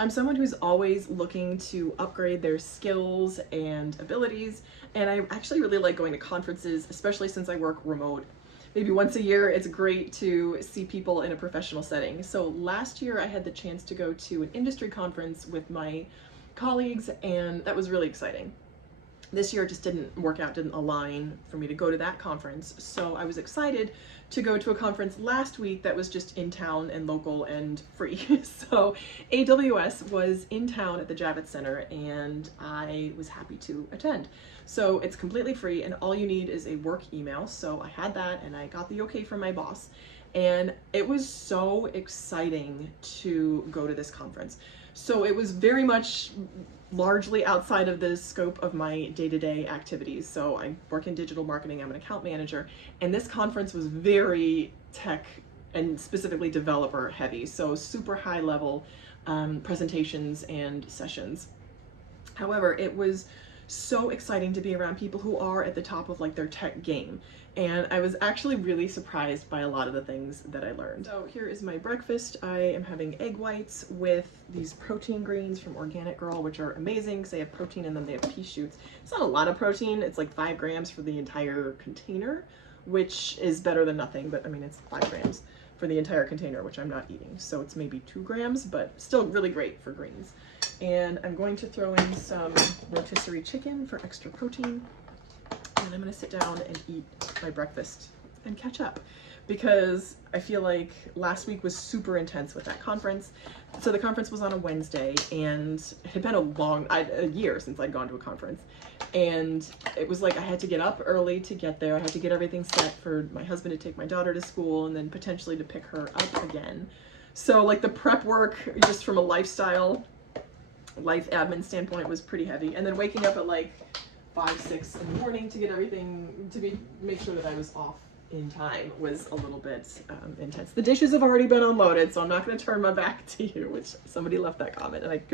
I'm someone who's always looking to upgrade their skills and abilities, and I actually really like going to conferences, especially since I work remote. Maybe once a year, it's great to see people in a professional setting. So last year I had the chance to go to an industry conference with my colleagues, and that was really exciting. This year it just didn't work out, didn't align for me to go to that conference. So I was excited to go to a conference last week that was just in town and local and free. So AWS was in town at the Javits Center, and I was happy to attend. So it's completely free, and all you need is a work email. So I had that, and I got the okay from my boss. And it was so exciting to go to this conference. So it was very much largely outside of the scope of my day-to-day activities. So I work in digital marketing, I'm an account manager, and this conference was very tech and specifically developer heavy. So super high level presentations and sessions. However, it was so exciting to be around people who are at the top of like their tech game. And I was actually really surprised by a lot of the things that I learned. So here is my breakfast. I am having egg whites with these protein greens from Organic Girl, which are amazing because they have protein in them. They have pea shoots. It's not a lot of protein. It's like 5 grams for the entire container, which is better than nothing. But I mean, it's 5 grams for the entire container, which I'm not eating. So it's maybe 2 grams, but still really great for greens. And I'm going to throw in some rotisserie chicken for extra protein. And I'm gonna sit down and eat my breakfast and catch up, because I feel like last week was super intense with that conference. So the conference was on a Wednesday, and it had been a year since I'd gone to a conference. And it was like I had to get up early to get there. I had to get everything set for my husband to take my daughter to school and then potentially to pick her up again. So like the prep work, just from a life admin standpoint, was pretty heavy. And then waking up at like 5, 6 in the morning to get everything, make sure that I was off in time was a little bit intense. The dishes have already been unloaded, so I'm not going to turn my back to you, which somebody left that comment, and that's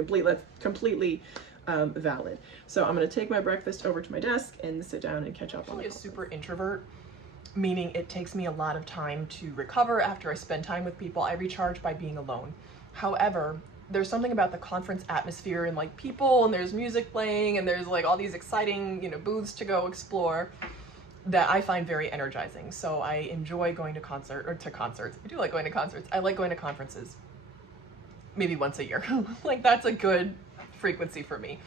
completely valid. So I'm going to take my breakfast over to my desk and sit down and catch up on it. I'm a super introvert, meaning it takes me a lot of time to recover after I spend time with people. I recharge by being alone. However, there's something about the conference atmosphere and like people, and there's music playing, and there's like all these exciting, booths to go explore that I find very energizing. So I enjoy going to concerts. I do like going to concerts. I like going to conferences maybe once a year. Like that's a good frequency for me.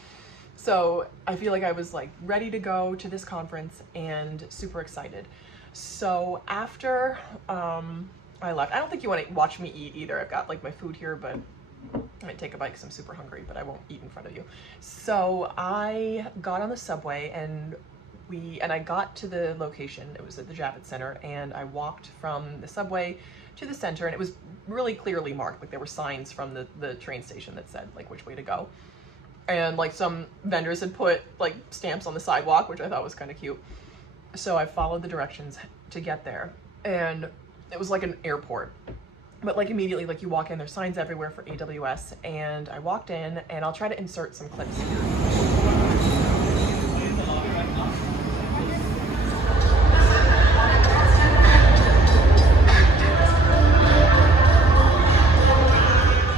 So I feel like I was like ready to go to this conference and super excited. So after I left, I don't think you want to watch me eat either. I've got like my food here, but I might take a bite because I'm super hungry, but I won't eat in front of you. So I got on the subway, and I got to the location. It was at the Javits Center, and I walked from the subway to the center, and it was really clearly marked. Like there were signs from the train station that said like which way to go. And like some vendors had put like stamps on the sidewalk, which I thought was kind of cute. So I followed the directions to get there, and it was like an airport. But like immediately, like you walk in, there's signs everywhere for AWS, and I walked in, and I'll try to insert some clips here.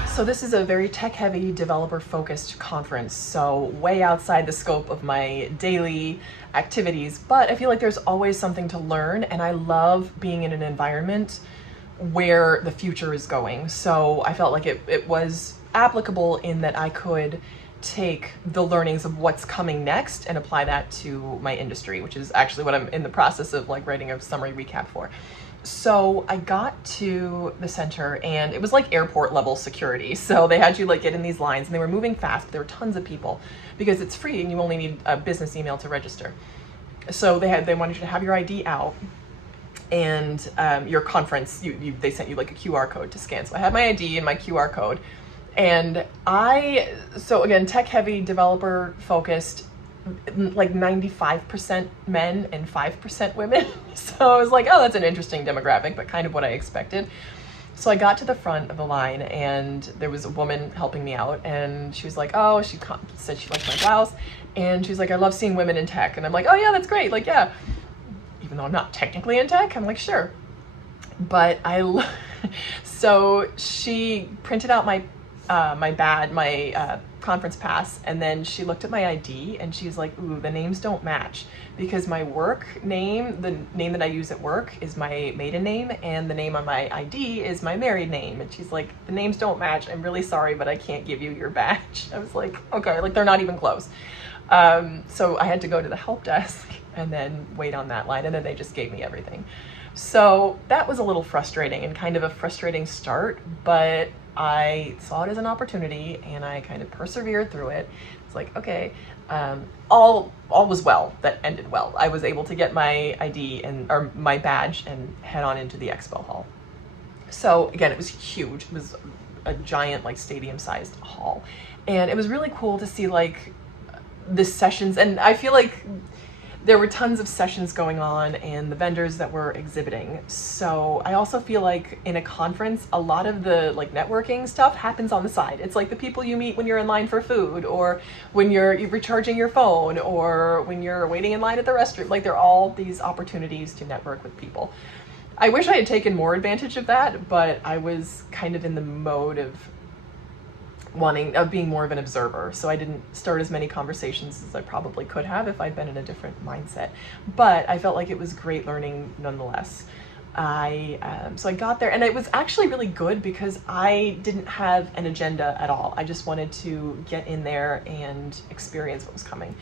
So this is a very tech-heavy, developer-focused conference, so way outside the scope of my daily activities, but I feel like there's always something to learn, and I love being in an environment where the future is going. So I felt like it was applicable in that I could take the learnings of what's coming next and apply that to my industry, which is actually what I'm in the process of like writing a summary recap for. So I got to the center, and it was like airport level security. So they had you like get in these lines, and they were moving fast, but there were tons of people because it's free and you only need a business email to register. So they wanted you to have your ID out, and your conference, they sent you like a QR code to scan. So I had my ID and my QR code, and so again, tech heavy, developer focused, like 95% men and 5% women. So I was like, oh, that's an interesting demographic, but kind of what I expected. So I got to the front of the line, and there was a woman helping me out, and she was like, oh, she said she liked my blouse, and she's like, I love seeing women in tech. And I'm like, oh yeah, that's great. Like, yeah. Even though I'm not technically in tech, I'm like, sure. But so she printed out my my conference pass, and then she looked at my ID and she's like, ooh, the names don't match, because my work name, the name that I use at work, is my maiden name, and the name on my ID is my married name. And she's like, the names don't match. I'm really sorry, but I can't give you your badge. I was like, okay, like they're not even close. So I had to go to the help desk and then wait on that line, and then they just gave me everything. So that was a little frustrating and kind of a frustrating start, but I saw it as an opportunity and I kind of persevered through it. It's like, okay, all was well that ended well. I was able to get my ID or my badge and head on into the expo hall. So again, it was huge. It was a giant, like, stadium-sized hall, and it was really cool to see like the sessions. And I feel like there were tons of sessions going on and the vendors that were exhibiting. So I also feel like in a conference, a lot of the like networking stuff happens on the side. It's like the people you meet when you're in line for food, or when you're recharging your phone, or when you're waiting in line at the restroom. Like, there are all these opportunities to network with people. I wish I had taken more advantage of that, but I was kind of in the mode of being more of an observer, so I didn't start as many conversations as I probably could have if I'd been in a different mindset. But I felt like it was great learning nonetheless. So I got there, and it was actually really good because I didn't have an agenda at all. I just wanted to get in there and experience what was coming.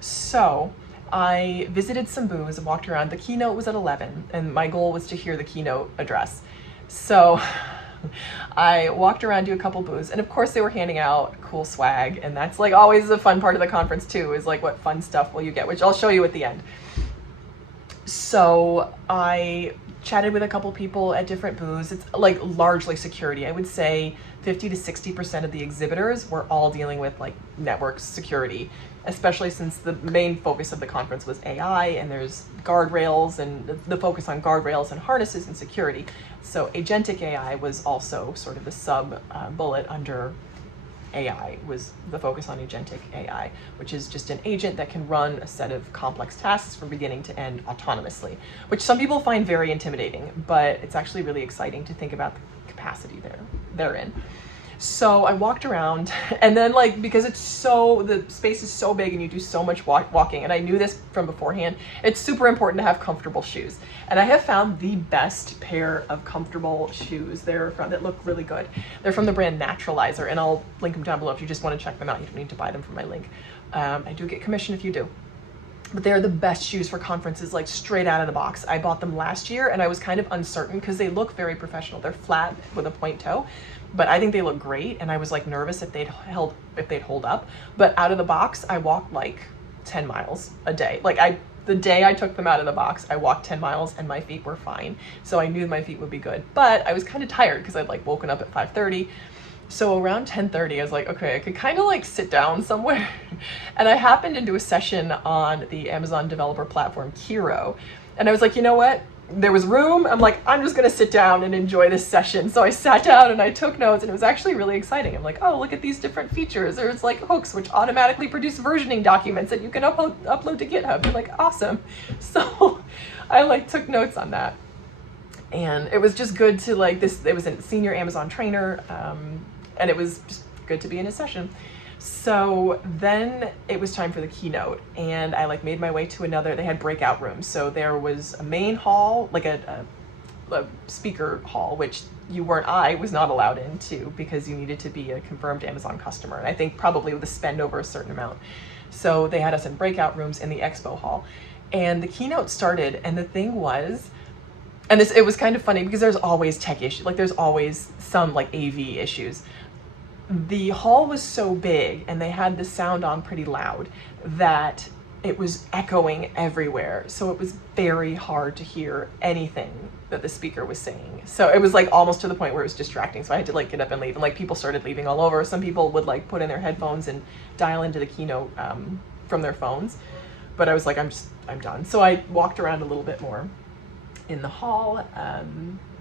So I visited some booths and walked around. The keynote was at 11, and my goal was to hear the keynote address. So I walked around to a couple booths, and of course they were handing out cool swag, and that's like always the fun part of the conference too, is like, what fun stuff will you get, which I'll show you at the end. So I chatted with a couple people at different booths. It's like largely security. I would say 50 to 60% of the exhibitors were all dealing with like network security, especially since the main focus of the conference was AI, and there's guardrails and the focus on guardrails and harnesses and security. So agentic AI was also sort of the sub bullet under AI, was the focus on agentic AI, which is just an agent that can run a set of complex tasks from beginning to end autonomously, which some people find very intimidating, but it's actually really exciting to think about the capacity therein. So I walked around, and then like, because the space is so big and you do so much walking, and I knew this from beforehand, it's super important to have comfortable shoes. And I have found the best pair of comfortable shoes that look really good. They're from the brand Naturalizer, and I'll link them down below if you just want to check them out. You don't need to buy them from my link. I do get commission if you do. But they're the best shoes for conferences, like straight out of the box. I bought them last year, and I was kind of uncertain because they look very professional. They're flat with a point toe, but I think they look great. And I was like nervous if they'd hold up. But out of the box, I walked like 10 miles a day. Like the day I took them out of the box, I walked 10 miles and my feet were fine. So I knew my feet would be good. But I was kind of tired because I'd like woken up at 5:30. So around 10:30, I was like, okay, I could kind of like sit down somewhere. And I happened into a session on the Amazon developer platform, Kiro. And I was like, you know what? There was room. I'm like, I'm just going to sit down and enjoy this session. So I sat down and I took notes, and it was actually really exciting. I'm like, oh, look at these different features. There's like hooks, which automatically produce versioning documents that you can upload to GitHub. I'm like, awesome. So I like took notes on that. And it was just good to like this. It was a senior Amazon trainer. And it was just good to be in a session. So then it was time for the keynote, and I like made my way to they had breakout rooms. So there was a main hall, like a speaker hall, which I was not allowed into because you needed to be a confirmed Amazon customer. And I think probably with a spend over a certain amount. So they had us in breakout rooms in the expo hall, and the keynote started, and the thing was, it was kind of funny because there's always tech issues. Like there's always some like AV issues. The hall was so big and they had the sound on pretty loud that it was echoing everywhere. So it was very hard to hear anything that the speaker was saying. So it was like almost to the point where it was distracting. So I had to like get up and leave, and like people started leaving all over. Some people would like put in their headphones and dial into the keynote from their phones. But I was like, I'm done. So I walked around a little bit more in the hall.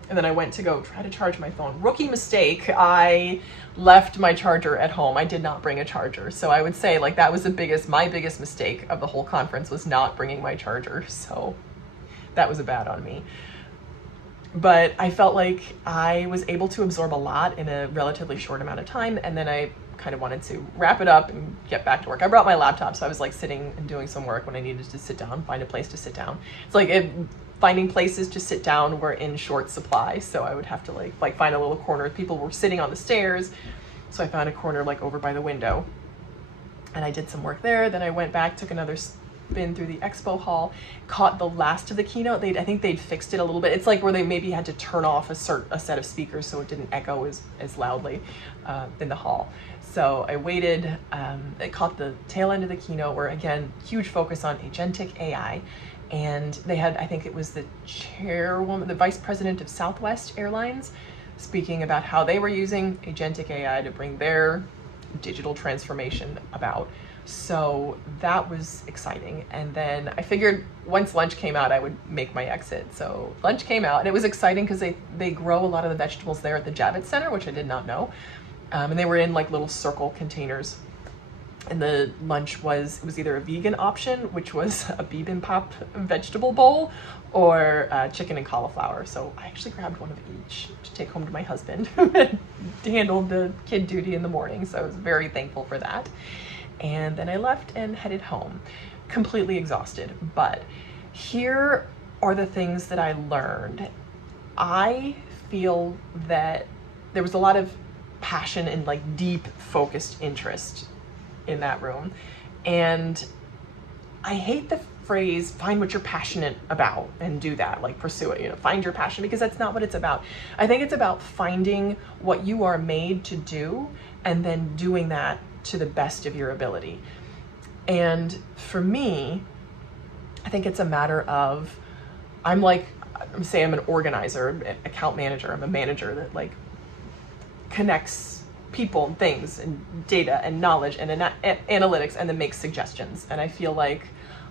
And then I went to go try to charge my phone. Rookie mistake, I left my charger at home. I did not bring a charger. So I would say like that was my biggest mistake of the whole conference, was not bringing my charger. So that was a bad on me. But I felt like I was able to absorb a lot in a relatively short amount of time, and then I kind of wanted to wrap it up and get back to work. I brought my laptop, so I was like sitting and doing some work when I needed to sit down, find a place to sit down. It's like finding places to sit down were in short supply, so I would have to like find a little corner. People were sitting on the stairs, so I found a corner like over by the window, and I did some work there. Then I went back, took another spin through the expo hall, caught the last of the keynote. I think they'd fixed it a little bit. It's like where they maybe had to turn off a set of speakers so it didn't echo as loudly in the hall. So I waited, I caught the tail end of the keynote where, again, huge focus on agentic AI. And they had, I think it was the chairwoman, the vice president of Southwest Airlines, speaking about how they were using agentic AI to bring their digital transformation about. So that was exciting. And then I figured once lunch came out, I would make my exit. So lunch came out, and it was exciting because they grow a lot of the vegetables there at the Javits Center, which I did not know. And they were in like little circle containers. And the lunch was either a vegan option, which was a bibimbap vegetable bowl, or chicken and cauliflower. So I actually grabbed one of each to take home to my husband, who had handled the kid duty in the morning. So I was very thankful for that. And then I left and headed home, completely exhausted. But here are the things that I learned. I feel that there was a lot of passion and like deep focused interest in that room. And I hate the phrase, find what you're passionate about and do that, like pursue it, find your passion, because that's not what it's about. I think it's about finding what you are made to do and then doing that to the best of your ability. And for me, I think it's a matter of, I'm an organizer, an account manager, I'm a manager that like connects people and things and data and knowledge and analytics and then makes suggestions. And I feel like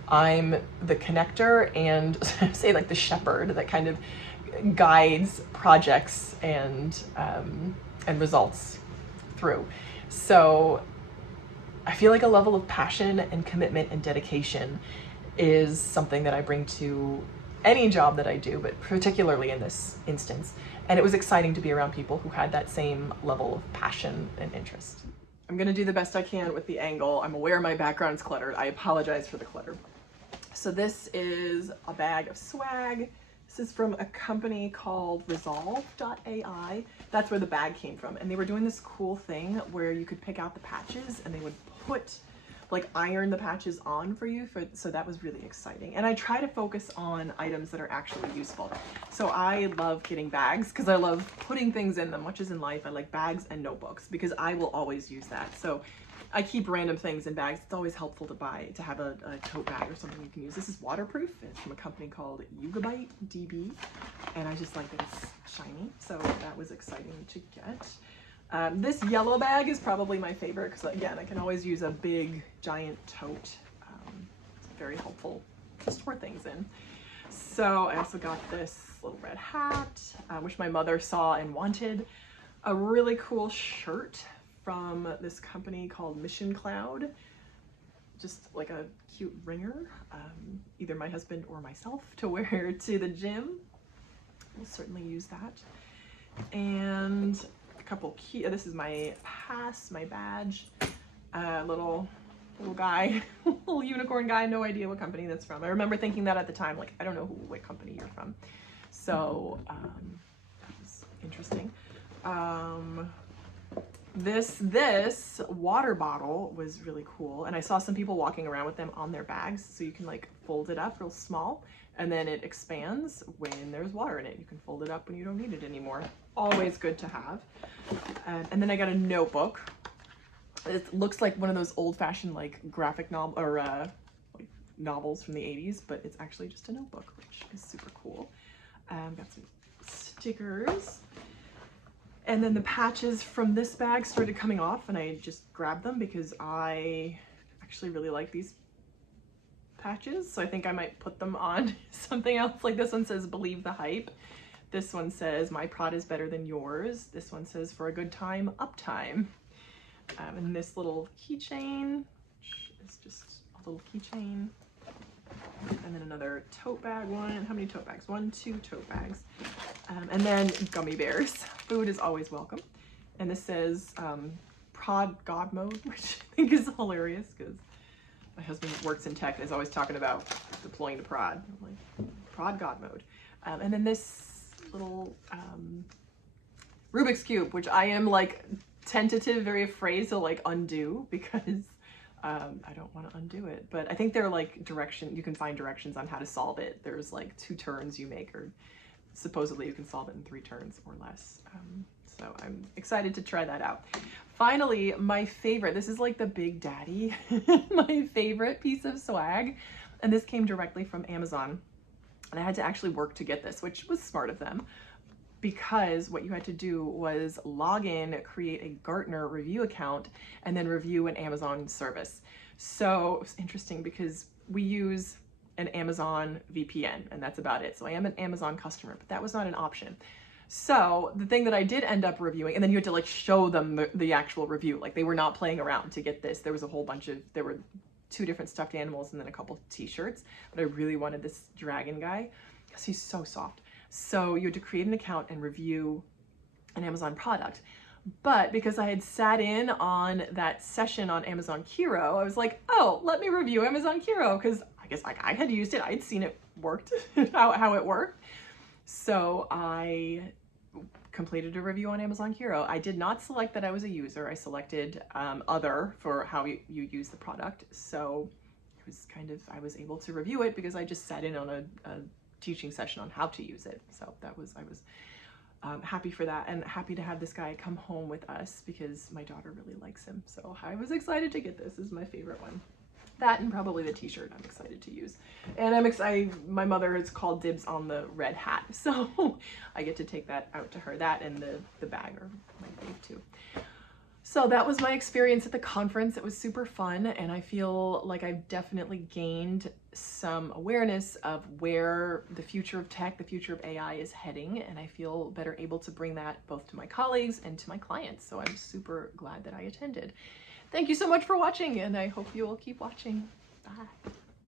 I'm the connector and say like the shepherd that kind of guides projects and results through. So I feel like a level of passion and commitment and dedication is something that I bring to any job that I do, but particularly in this instance. And it was exciting to be around people who had that same level of passion and interest. I'm gonna do the best I can with the angle. I'm aware my background's cluttered. I apologize for the clutter. So this is a bag of swag. This is from a company called Resolve.ai. That's where the bag came from. And they were doing this cool thing where you could pick out the patches and they would iron the patches on for you. So that was really exciting. And I try to focus on items that are actually useful. So I love getting bags because I love putting things in them, much as in life. I like bags and notebooks because I will always use that. So I keep random things in bags. It's always helpful to have a tote bag or something you can use. This is waterproof. It's from a company called Yugabyte DB. And I just like that it's shiny. So that was exciting to get. This yellow bag is probably my favorite because, again, I can always use a big, giant tote. It's very helpful to store things in. So I also got this little red hat, which my mother saw and wanted. A really cool shirt from this company called Mission Cloud. Just like a cute ringer, either my husband or myself to wear to the gym. We'll certainly use that. And couple key, this is my pass, my badge, little guy, little unicorn guy, no idea what company that's from. I remember thinking that at the time, like, I don't know what company you're from. So that was interesting. This water bottle was really cool, and I saw some people walking around with them on their bags, so you can like fold it up real small and then it expands when there's water in it. You can fold it up when you don't need it anymore. Always good to have. And then I got a notebook. It looks like one of those old-fashioned like graphic novel or like novels from the 80s, but it's actually just a notebook, which is super cool. Got some stickers. And then the patches from this bag started coming off, and I just grabbed them because I actually really like these patches. So I think I might put them on something else. Like this one says, believe the hype. This one says, my prod is better than yours. This one says, for a good time, uptime. And this little keychain, which is just a little keychain. And then another tote bag one. How many tote bags? 1, 2 tote bags. And then gummy bears. Food is always welcome. And this says prod God mode, which I think is hilarious because my husband works in tech and is always talking about deploying to prod. I'm like, prod God mode. And then this little Rubik's Cube, which I am like tentative, very afraid to like undo because I don't want to undo it. But I think they're like you can find directions on how to solve it. There's like 2 turns you make, or supposedly you can solve it in 3 turns or less. So I'm excited to try that out. Finally, my favorite, this is like the big daddy, my favorite piece of swag. And this came directly from Amazon. And I had to actually work to get this, which was smart of them, because what you had to do was log in, create a Gartner review account, and then review an Amazon service. So it's interesting because we use an Amazon VPN and that's about it. So I am an Amazon customer, but that was not an option. So the thing that I did end up reviewing, and then you had to like show them the actual review, like they were not playing around to get this. There was a whole bunch of, there were 2 different stuffed animals and then a couple t-shirts, but I really wanted this dragon guy because he's so soft. So you had to create an account and review an Amazon product. But because I had sat in on that session on Amazon Hero, I was like, oh, let me review Amazon Hero, because I guess like I had used it, I'd seen it worked, how it worked. So I completed a review on Amazon Hero. I did not select that I was a user. I selected other for how you use the product. So it was kind of, I was able to review it because I just sat in on a teaching session on how to use it. So I was happy for that, and happy to have this guy come home with us because my daughter really likes him. So I was excited to get this. This is my favorite one. That and probably the t-shirt I'm excited to use. And I'm excited, my mother has called dibs on the red hat. So I get to take that out to her, that and the bag are my fave too. So that was my experience at the conference. It was super fun, and I feel like I've definitely gained some awareness of where the future of tech, the future of AI is heading, and I feel better able to bring that both to my colleagues and to my clients. So I'm super glad that I attended. Thank you so much for watching, and I hope you will keep watching. Bye.